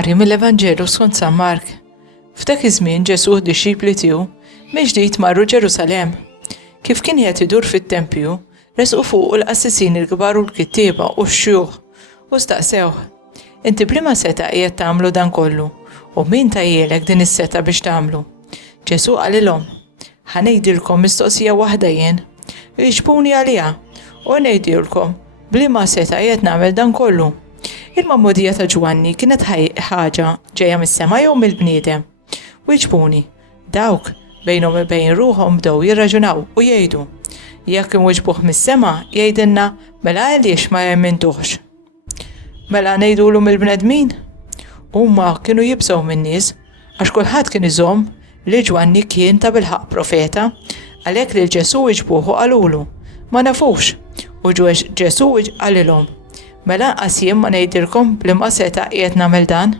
Qari mill-Evanġelu skont San Mark. F'dak iż-żmien Ġesu u d-dixxipli tiegħu mill-ġdid marru Ġerusalemm. Kif kien qed idur fit-tempju, resqu fuq l-qassisin il-kbar u l-kittieba u x-xjugħ u staqsewh: Inti bliema seta' qiegħed tagħmlu dan kollu u min tajjielek din is-seta' biex tagħmlu? Ġesu qalilhom: Ħa ngħidilkom mistoqsija waħda jien, iġbuni għaliha u ngħidilkom bliema seta' qiegħed nagħmel dan kollu. Il-mammudija ta' Ġwanni kienet ħaġa ġejja mis-sema jew mill-bniedem. Wiġbuni, dawk bejnhom u bejn ruħhom bdew jirraġunaw u jgħidu: Jekk inwiġbuh mis-sema jgħidilna mela għaliex ma jemmintuhx. Mela ngħidulu mill-bnedmin? Huma kienu jibżgħu min-nies għax kulħadd kien iżomm li Ġwanni kien ta' bilħaq profeta, għalhekk lil Ġesu wiġbuh u qalulu: Ma nafux. U Ġesu qalilhom: Mela qas jien ma ngħidilkom bliema seta' qiegħed nagħmel dan?